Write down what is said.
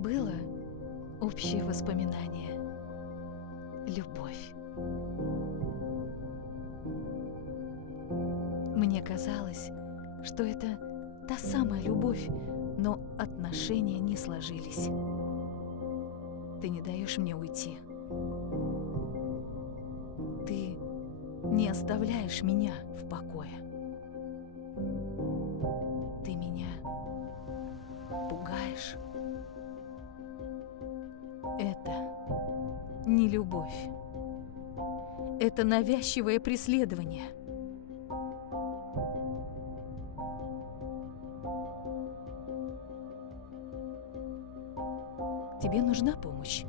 было общее воспоминание. Любовь. Мне казалось, что это та самая любовь, но отношения не сложились. Ты не даешь мне уйти. Ты не оставляешь меня в покое. Ты меня пугаешь. Это не любовь. Это навязчивое преследование. Тебе нужна помощь?